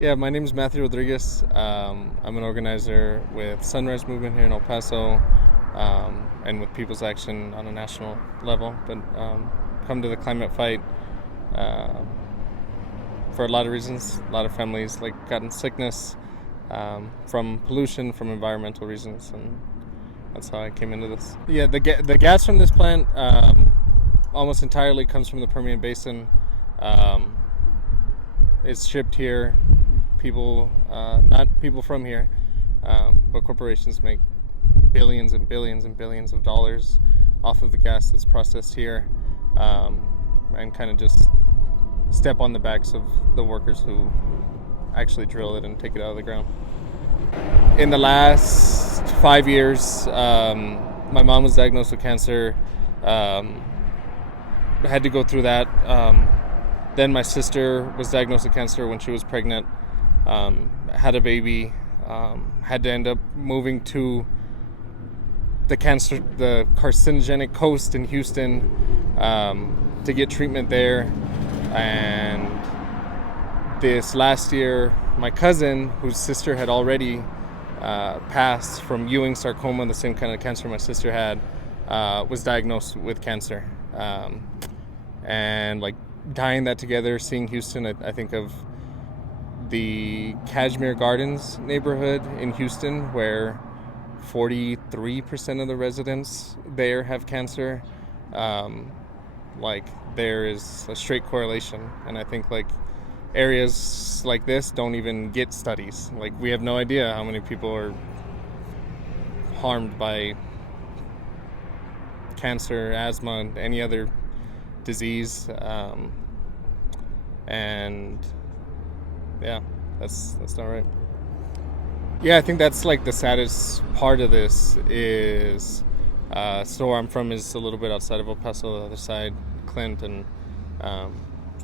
Yeah, my name is Matthew Rodriguez. I'm an organizer with Sunrise Movement here in El Paso, and with People's Action on a national level. But come to the climate fight uh, for a lot of reasons. A lot of families gotten sickness from pollution, from environmental reasons, and that's how I came into this. Yeah, the gas from this plant almost entirely comes from the Permian Basin. It's shipped here. People, not people from here, but corporations make billions and billions and billions of dollars off of the gas that's processed here, and kind of just step on the backs of the workers who actually drill it and take it out of the ground. In the last 5 years, my mom was diagnosed with cancer. I had to go through that. Then my sister was diagnosed with cancer when she was pregnant. Had a baby, had to end up moving to the carcinogenic coast in Houston to get treatment there. And this last year, my cousin, whose sister had already passed from Ewing sarcoma, the same kind of cancer my sister had, was diagnosed with cancer. And tying that together, seeing Houston, I think of the Kashmir Gardens neighborhood in Houston, where 43% of the residents there have cancer. There is a straight correlation, and I think areas like this don't even get studies. We have no idea how many people are harmed by cancer, asthma, any other disease, and yeah, that's not right. Yeah, I think that's the saddest part of this is so where I'm from is a little bit outside of El Paso, the other side, Clint, and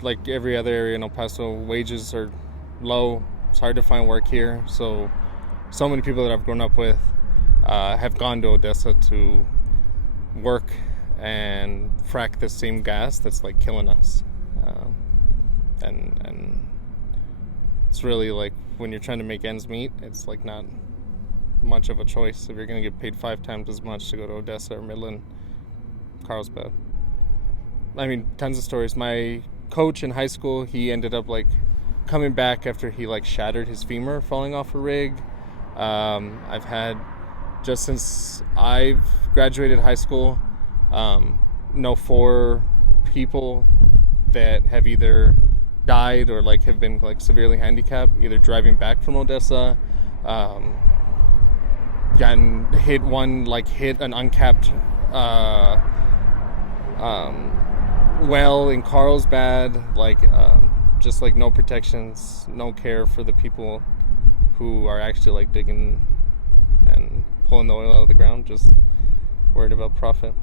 like every other area in El Paso, wages are low. It's hard to find work here, so many people that I've grown up with have gone to Odessa to work and frack the same gas that's killing us, and it's really when you're trying to make ends meet, it's not much of a choice if you're going to get paid 5 times as much to go to Odessa or Midland, Carlsbad. I mean, tons of stories. My coach in high school, he ended up coming back after he shattered his femur falling off a rig. I've had, just since I've graduated high school, know 4 people that have either died or have been severely handicapped, either driving back from Odessa, gotten hit an uncapped well in Carlsbad, just no protections, no care for the people who are actually digging and pulling the oil out of the ground, just worried about profit.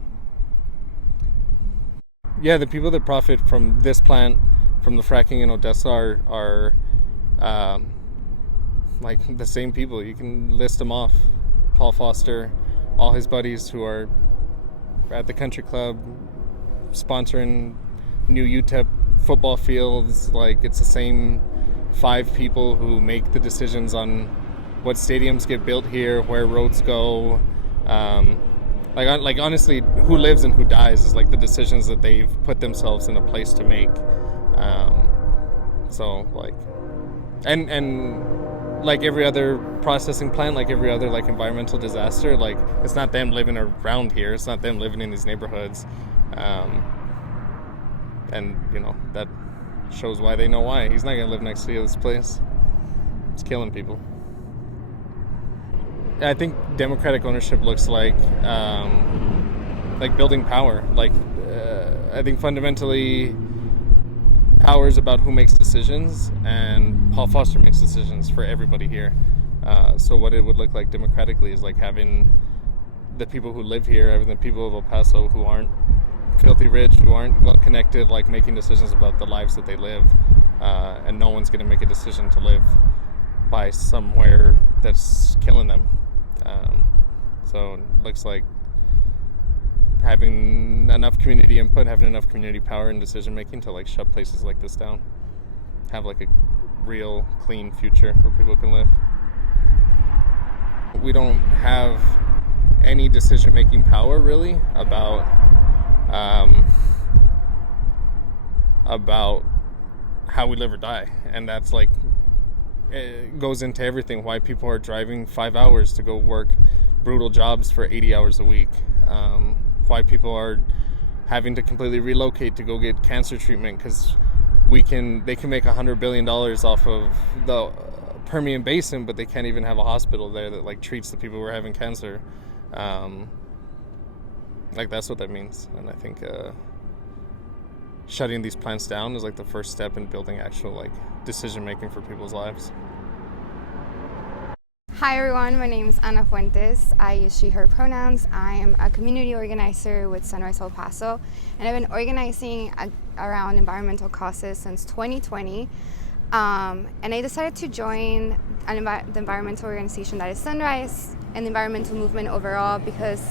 Yeah, the people that profit from this plant, from the fracking in Odessa, are the same people. You can list them off. Paul Foster, all his buddies who are at the country club sponsoring new UTEP football fields. It's the same 5 people who make the decisions on what stadiums get built here, where roads go, Like honestly, who lives and who dies is like the decisions that they've put themselves in a place to make. So like, and like every other processing plant, like every other like environmental disaster, like it's not them living around here. It's not them living in these neighborhoods. And you know that shows why they know why. He's not gonna live next to this place. It's killing people. I think democratic ownership looks like building power. I think fundamentally, power is about who makes decisions, and Paul Foster makes decisions for everybody here. So what it would look like democratically is like having the people who live here, having the people of El Paso who aren't filthy rich, who aren't well connected, like making decisions about the lives that they live, and no one's going to make a decision to live by somewhere that's killing them. So it looks like having enough community input, having enough community power and decision making to like shut places like this down, have like a real clean future where people can live. We don't have any decision making power really about how we live or die, and that's like it goes into everything. Why people are driving 5 hours to go work brutal jobs for 80 hours a week. Why people are having to completely relocate to go get cancer treatment because they can make $100 billion off of the Permian Basin, but they can't even have a hospital there that like treats the people who are having cancer. Like that's what that means, and I think shutting these plants down is like the first step in building actual like decision making for people's lives. Hi everyone, my name is Ana Fuentes. I use she, her pronouns. I am a community organizer with Sunrise El Paso, and I've been organizing around environmental causes since 2020. And I decided to join the environmental organization that is Sunrise and the environmental movement overall because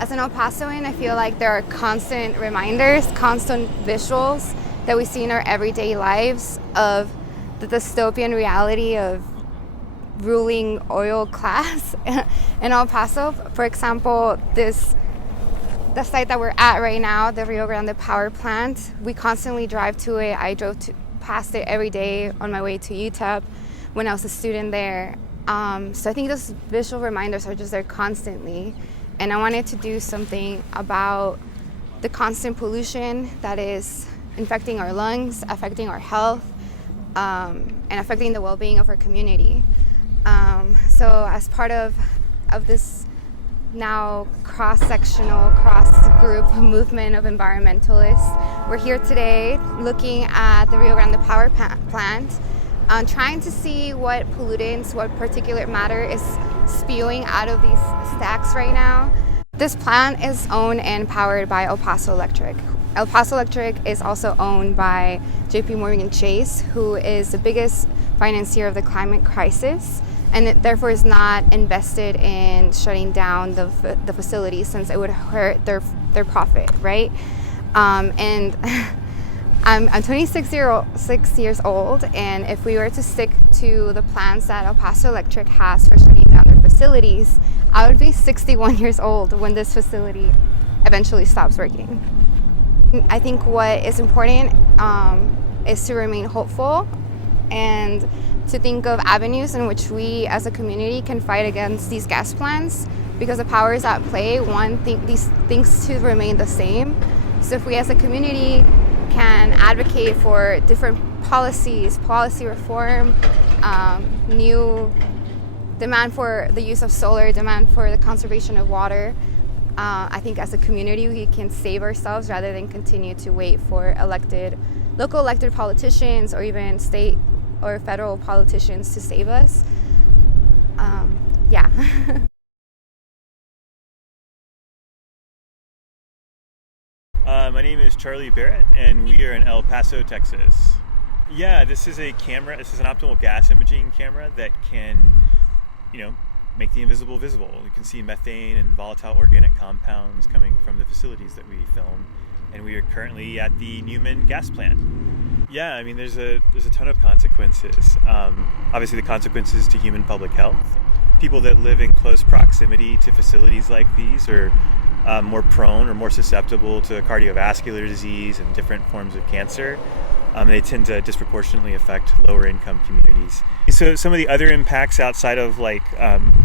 as an El Pasoan, I feel like there are constant reminders, constant visuals that we see in our everyday lives of the dystopian reality of ruling oil class in El Paso. For example, the site that we're at right now, the Rio Grande power plant, we constantly drive to it. I drove past it every day on my way to UTEP when I was a student there. So I think those visual reminders are just there constantly. And I wanted to do something about the constant pollution that is infecting our lungs, affecting our health, and affecting the well-being of our community. So as part of this now cross-sectional, cross-group movement of environmentalists, we're here today looking at the Rio Grande power plant, trying to see what pollutants, what particulate matter is spewing out of these stacks right now. This plant is owned and powered by El Paso Electric. El Paso Electric is also owned by JP Morgan Chase, who is the biggest financier of the climate crisis, and it therefore is not invested in shutting down the facility since it would hurt their profit, right? And I'm 26 years old, and if we were to stick to the plans that El Paso Electric has for shutting down their facilities, I would be 61 years old when this facility eventually stops working. I think what is important is to remain hopeful and to think of avenues in which we as a community can fight against these gas plants, because the powers at play want these things to remain the same. So if we as a community can advocate for different policies, policy reform, new demand for the use of solar, demand for the conservation of water, I think as a community we can save ourselves rather than continue to wait for local elected politicians or even state or federal politicians to save us. Yeah. My name is Charlie Barrett, and we are in El Paso, Texas. Yeah, this is a camera. This is an optimal gas imaging camera that can, make the invisible visible. You can see methane and volatile organic compounds coming from the facilities that we film, and we are currently at the Newman gas plant. Yeah, I mean, there's a ton of consequences. Obviously, the consequences to human public health. People that live in close proximity to facilities like these are more prone or more susceptible to cardiovascular disease and different forms of cancer. They tend to disproportionately affect lower income communities. So some of the other impacts outside of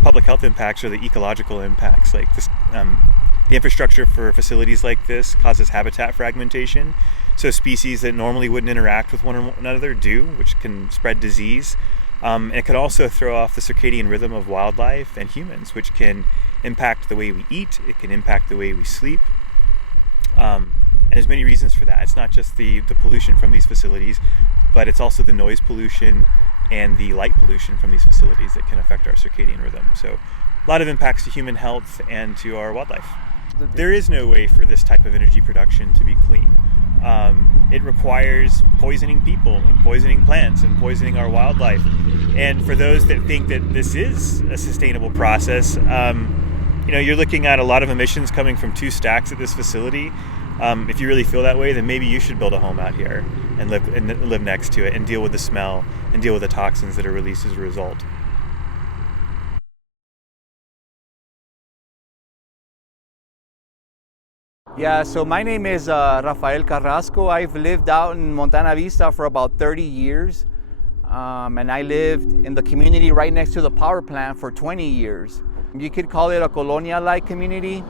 public health impacts are the ecological impacts. Like this, the infrastructure for facilities like this causes habitat fragmentation. So species that normally wouldn't interact with one another do, which can spread disease. And it could also throw off the circadian rhythm of wildlife and humans, which can impact the way we eat. It can impact the way we sleep. And there's many reasons for that. It's not just the pollution from these facilities, but it's also the noise pollution and the light pollution from these facilities that can affect our circadian rhythm. So a lot of impacts to human health and to our wildlife. There is no way for this type of energy production to be clean. It requires poisoning people and poisoning plants and poisoning our wildlife. And for those that think that this is a sustainable process, you're looking at a lot of emissions coming from 2 stacks at this facility. If you really feel that way, then maybe you should build a home out here and live next to it and deal with the smell and deal with the toxins that are released as a result. Yeah, so my name is Rafael Carrasco. I've lived out in Montana Vista for about 30 years. And I lived in the community right next to the power plant for 20 years. You could call it a colonial-like community,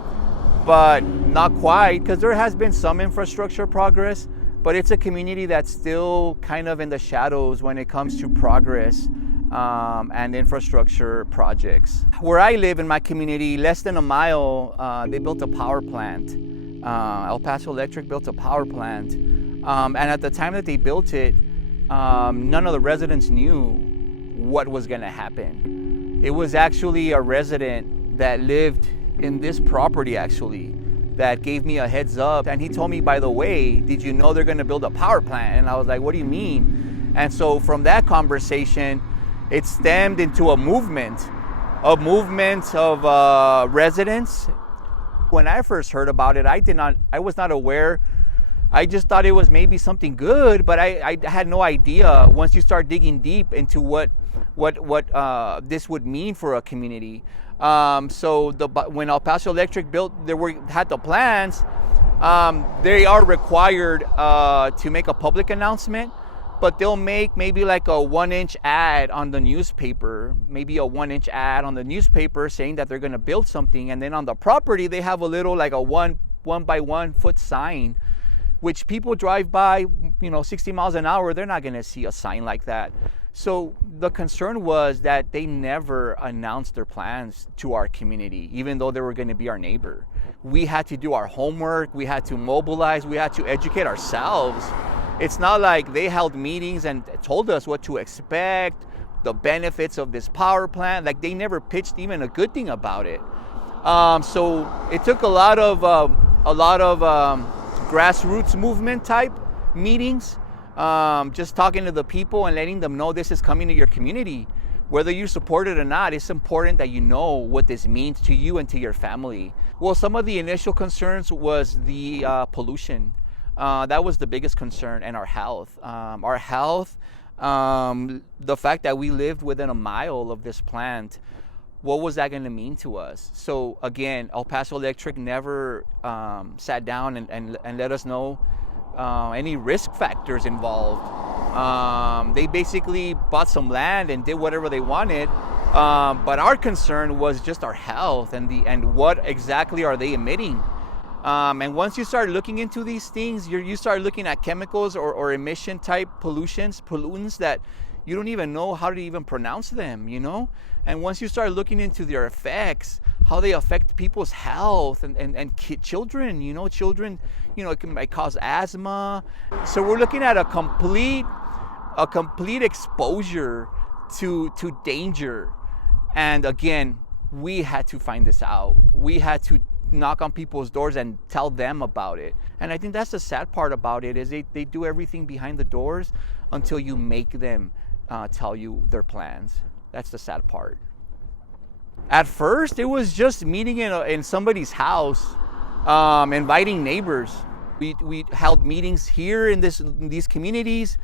but not quite, because there has been some infrastructure progress, but it's a community that's still kind of in the shadows when it comes to progress and infrastructure projects. Where I live in my community, less than a mile, they built a power plant. El Paso Electric built a power plant. And at the time that they built it, none of the residents knew what was gonna happen. It was actually a resident that lived in this property actually that gave me a heads up, and he told me, by the way, did you know they're going to build a power plant? And I was like, what do you mean? And so from that conversation, it stemmed into a movement of residents. When I first heard about it, I was not aware. I just thought it was maybe something good, but I had no idea once you start digging deep into what this would mean for a community. So when El Paso Electric had the plans, they are required to make a public announcement, but they'll make maybe like a 1-inch ad on the newspaper, saying that they're going to build something, and then on the property they have a little like a one by 1 foot sign, which people drive by, 60 miles an hour, they're not going to see a sign like that. So the concern was that they never announced their plans to our community, even though they were going to be our neighbor. We had to do our homework, we had to mobilize, we had to educate ourselves. It's not like they held meetings and told us what to expect, the benefits of this power plant. Like, they never pitched even a good thing about it. So it took a lot of grassroots movement type meetings. Just talking to the people and letting them know this is coming to your community. Whether you support it or not, it's important that you know what this means to you and to your family. Well, some of the initial concerns was the pollution. That was the biggest concern, and our health. The fact that we lived within a mile of this plant, what was that going to mean to us? So again, El Paso Electric never sat down and let us know any risk factors involved. They basically bought some land and did whatever they wanted, but our concern was just our health and what exactly are they emitting. And once you start looking into these things, you start looking at chemicals or emission type pollutants that you don't even know how to even pronounce them, And once you start looking into their effects, how they affect people's health and children, children, it might cause asthma. So we're looking at a complete exposure to danger. And again, we had to find this out. We had to knock on people's doors and tell them about it. And I think that's the sad part about it, is they do everything behind the doors until you make them tell you their plans. That's the sad part. At first, it was just meeting in somebody's house, inviting neighbors. We held meetings here in these communities,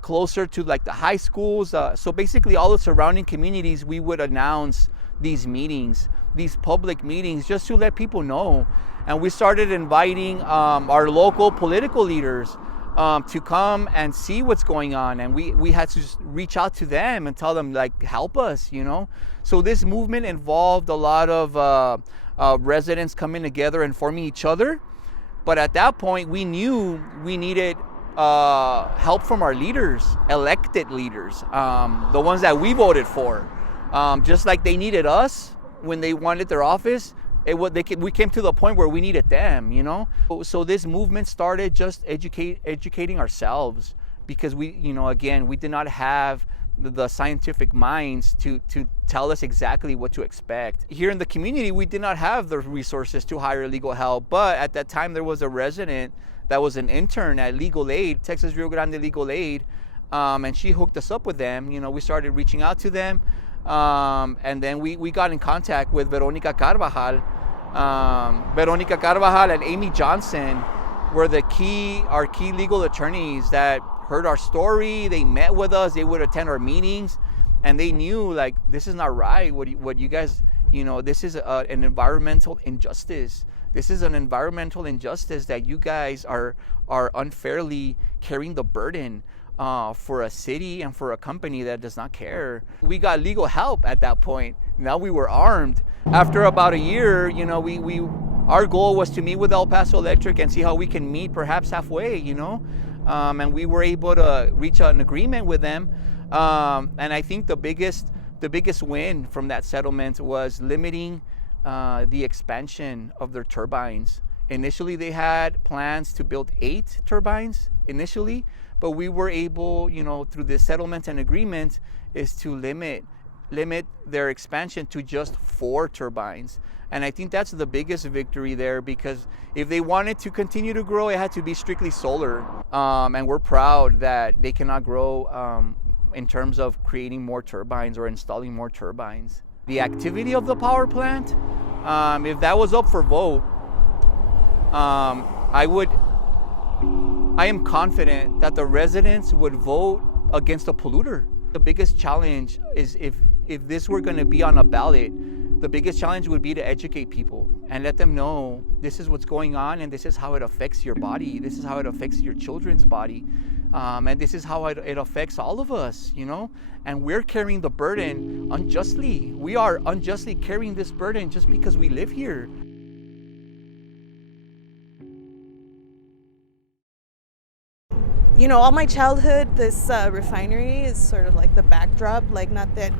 closer to like the high schools. So basically all the surrounding communities, we would announce these meetings, these public meetings, just to let people know. And we started inviting our local political leaders to come and see what's going on. And we had to just reach out to them and tell them, like, help us, you know? So this movement involved a lot of residents coming together and forming each other. But at that point, we knew we needed help from our leaders, elected leaders, the ones that we voted for. Just like they needed us when they wanted their office, we came to the point where we needed them, you know? So this movement started just educating ourselves, because we did not have the scientific minds to tell us exactly what to expect. Here in the community, we did not have the resources to hire legal help, but at that time there was a resident that was an intern at Legal Aid, Texas Rio Grande Legal Aid, and she hooked us up with them. You know, we started reaching out to them, and then we got in contact with Veronica Carvajal. Veronica Carvajal and Amy Johnson were our key legal attorneys that heard our story. They met with us, they would attend our meetings, and they knew, like, this is not right. What you guys, this is an environmental injustice. This is an environmental injustice that you guys are unfairly carrying the burden for a city and for a company that does not care. We got legal help at that point. Now we were armed. After about a year, our goal was to meet with El Paso Electric and see how we can meet perhaps halfway, and we were able to reach an agreement with them. And I think the biggest win from that settlement was limiting the expansion of their turbines. Initially, they had plans to build 8 turbines initially, but we were able, through this settlement and agreement, is to limit their expansion to just 4 turbines. And I think that's the biggest victory there, because if they wanted to continue to grow, it had to be strictly solar. And we're proud that they cannot grow in terms of creating more turbines or installing more turbines. The activity of the power plant, if that was up for vote, I am confident that the residents would vote against a polluter. The biggest challenge is if this were going to be on a ballot, the biggest challenge would be to educate people and let them know this is what's going on, and this is how it affects your body. This is how it affects your children's body. And this is how it affects all of us, and we're carrying the burden unjustly. We are unjustly carrying this burden just because we live here. All my childhood, this refinery is sort of like the backdrop. Like, not that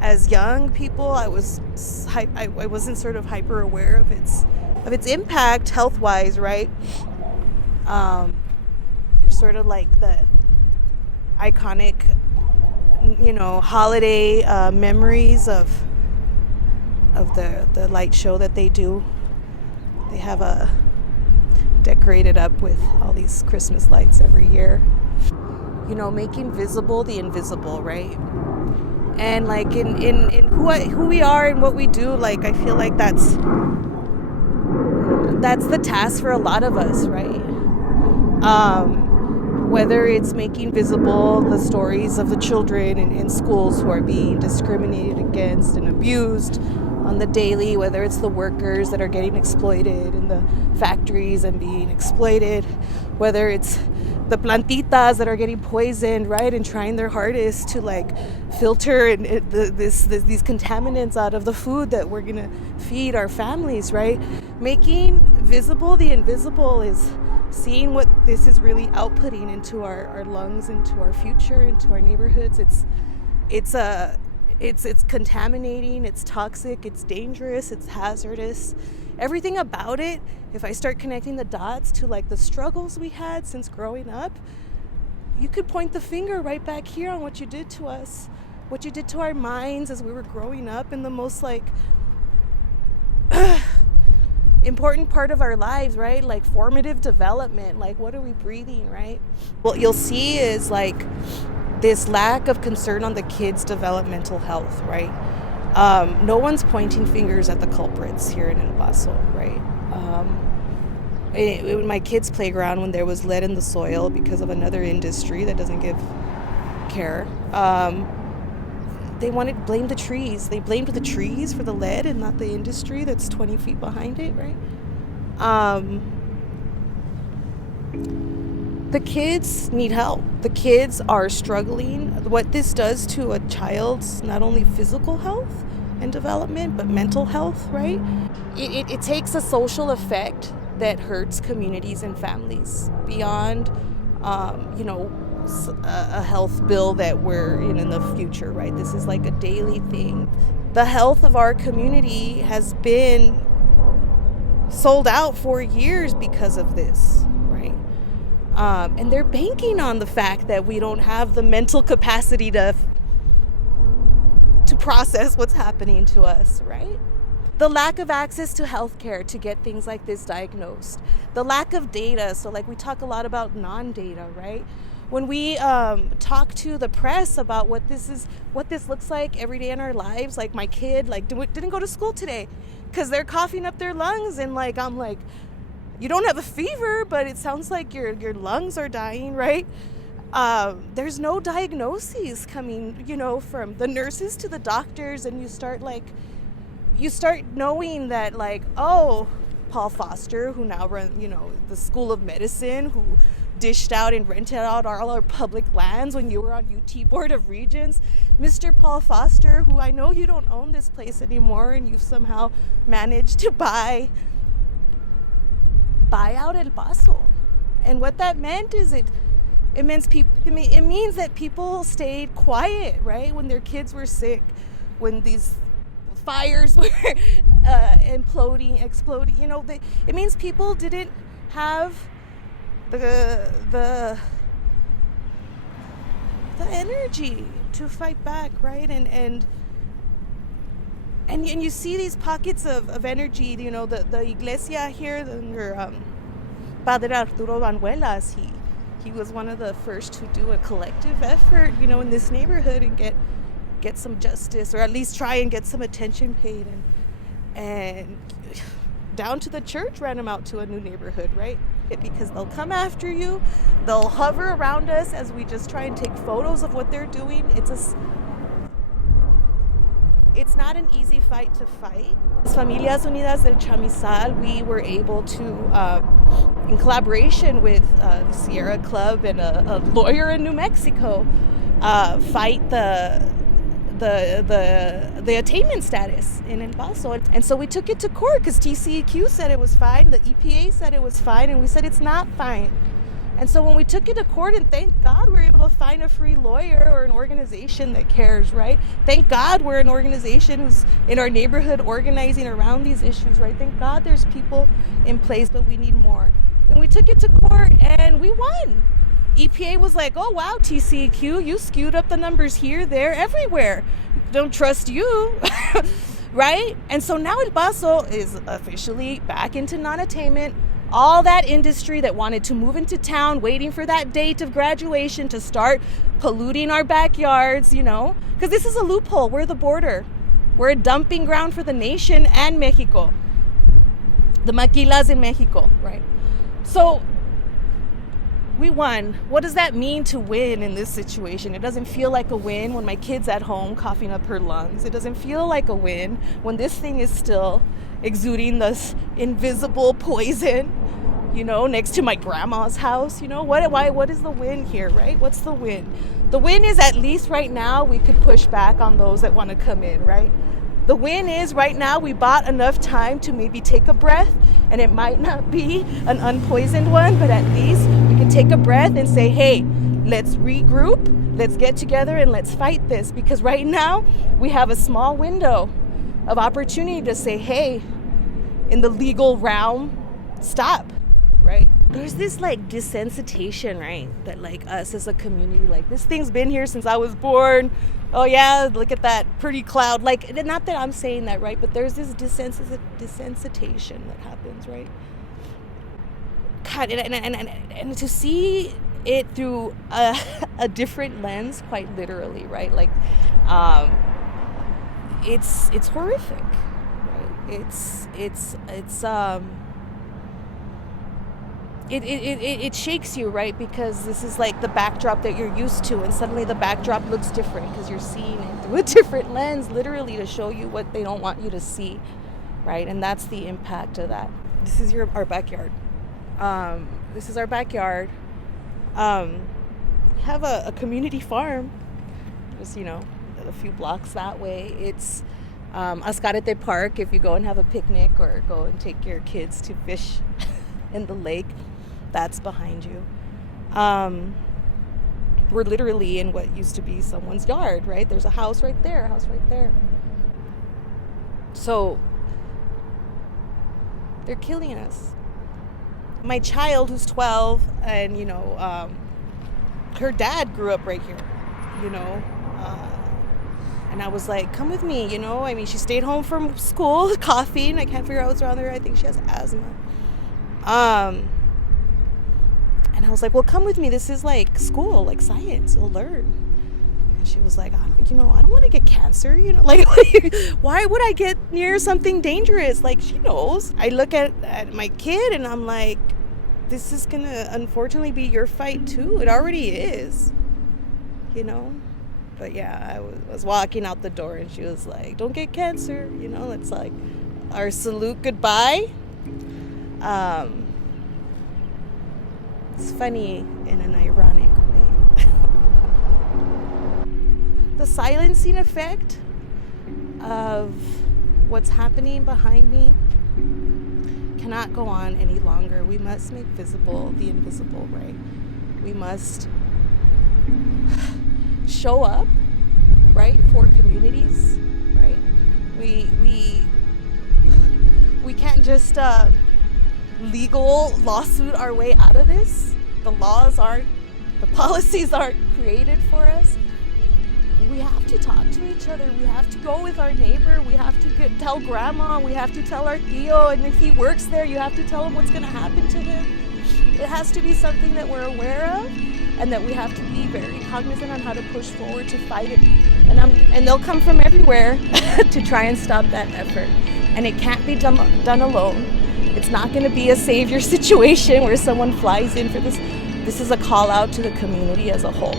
as young people I wasn't sort of hyper aware of its impact health-wise, right? There's sort of like the iconic, holiday memories of the light show that they do. They have decorated up with all these Christmas lights every year. Making visible the invisible, right? And like in who we are and what we do, like, I feel like that's the task for a lot of us, right? Whether it's making visible the stories of the children in schools who are being discriminated against and abused on the daily, whether it's the workers that are getting exploited in the factories and being exploited, whether it's the plantitas that are getting poisoned, right, and trying their hardest to like filter these contaminants out of the food that we're gonna feed our families, right? Making visible the invisible is seeing what this is really outputting into our lungs, into our future, into our neighborhoods. It's contaminating, it's toxic, it's dangerous, it's hazardous. Everything about it, if I start connecting the dots to like the struggles we had since growing up, you could point the finger right back here on what you did to us, what you did to our minds as we were growing up in the most like important part of our lives, right? Like formative development, like what are we breathing, right? What you'll see is like this lack of concern on the kids' developmental health, right? No one's pointing fingers at the culprits here in El Paso, right? in my kids' playground when there was lead in the soil because of another industry that doesn't give care. They wanted to blame the trees. They blamed the trees for the lead and not the industry that's 20 feet behind it, right? The kids need help. The kids are struggling. What this does to a child's not only physical health and development, but mental health, right? It takes a social effect that hurts communities and families beyond, a health bill that we're in the future, right? This is like a daily thing. The health of our community has been sold out for years because of this, right? And they're banking on the fact that we don't have the mental capacity to process what's happening to us, right? The lack of access to healthcare to get things like this diagnosed. The lack of data. So like we talk a lot about non-data, right? When we talk to the press about what this looks like every day in our lives, like my kid didn't go to school today because they're coughing up their lungs, and I'm like, you don't have a fever, but it sounds like your lungs are dying, right? There's no diagnoses coming, from the nurses to the doctors, and you start knowing that Paul Foster, who now runs, the School of Medicine, who dished out and rented out all our public lands when you were on UT Board of Regents, Mr. Paul Foster, who I know you don't own this place anymore, and you've somehow managed to buy out El Paso. And what that meant is it means that people stayed quiet, right? When their kids were sick, when these fires were exploding, it means people didn't have the energy to fight back, right? And you see these pockets of energy, the iglesia here, Padre Arturo Banuelas, he was one of the first to do a collective effort, in this neighborhood and get some justice, or at least try and get some attention paid, and down to the church ran them out to a new neighborhood, right? Because they'll come after you, they'll hover around us as we just try and take photos of what they're doing. It's not an easy fight to fight. As Familias Unidas del Chamizal, we were able to, in collaboration with the Sierra Club and a lawyer in New Mexico, fight the attainment status in El Paso. And so we took it to court because TCEQ said it was fine, the EPA said it was fine, and we said it's not fine. And so when we took it to court, and thank God we're able to find a free lawyer or an organization that cares, right? Thank God we're an organization who's in our neighborhood organizing around these issues, right? Thank God there's people in place, but we need more. And we took it to court and we won. EPA was like, oh, wow, TCEQ, you skewed up the numbers here, there, everywhere. Don't trust you, right? And so now El Paso is officially back into non-attainment. All that industry that wanted to move into town, waiting for that date of graduation to start polluting our backyards, because this is a loophole. We're the border. We're a dumping ground for the nation and Mexico. The maquilas in Mexico, right? So we won. What does that mean to win in this situation? It doesn't feel like a win when my kid's at home coughing up her lungs. It doesn't feel like a win when this thing is still exuding this invisible poison, next to my grandma's house. What is the win here, right? What's the win? The win is at least right now we could push back on those that want to come in, right? The win is right now we bought enough time to maybe take a breath, and it might not be an unpoisoned one, but at least we can take a breath and say, hey, let's regroup, let's get together, and let's fight this. Because right now we have a small window of opportunity to say, hey, in the legal realm, stop, right? There's this desensitization, right? That us as a community, this thing's been here since I was born. Oh yeah, look at that pretty cloud. Not that I'm saying that, right? But there's this desensitization that happens, right? God, and to see it through a different lens, quite literally, right? It's horrific, right? it shakes you, right? Because this is like the backdrop that you're used to, and suddenly the backdrop looks different because you're seeing it through a different lens, literally to show you what they don't want you to see, right? And that's the impact of that. This is our backyard. This is our backyard. We have a community farm, just, a few blocks that way. It's Ascarete Park if you go and have a picnic or go and take your kids to fish in the lake. That's behind you. We're literally in what used to be someone's yard, right? There's a house right there, So they're killing us. My child, who's 12, and her dad grew up right here, and I was like, come with me, she stayed home from school coughing. I can't figure out what's wrong with her. I think she has asthma. And I was like, well, come with me. This is like school, like science. You'll learn. And she was like, I don't want to get cancer. Like, why would I get near something dangerous? Like, she knows. I look at my kid and I'm like, this is going to unfortunately be your fight too. It already is, But yeah, I was walking out the door and she was like, don't get cancer. It's like our salute goodbye. It's funny in an ironic way. The silencing effect of what's happening behind me cannot go on any longer. We must make visible the invisible, right? We must show up, right, for communities, right? We can't just legal lawsuit our way out of this. The policies aren't created for us. We have to talk to each other. We have to go with our neighbor. We have to tell grandma. We have to tell our tío. And if he works there, you have to tell him what's going to happen to him. It has to be something that we're aware of and that we have to be very cognizant on how to push forward to fight it. And they'll come from everywhere to try and stop that effort. And it can't be done alone. It's not going to be a savior situation where someone flies in for this. This is a call out to the community as a whole.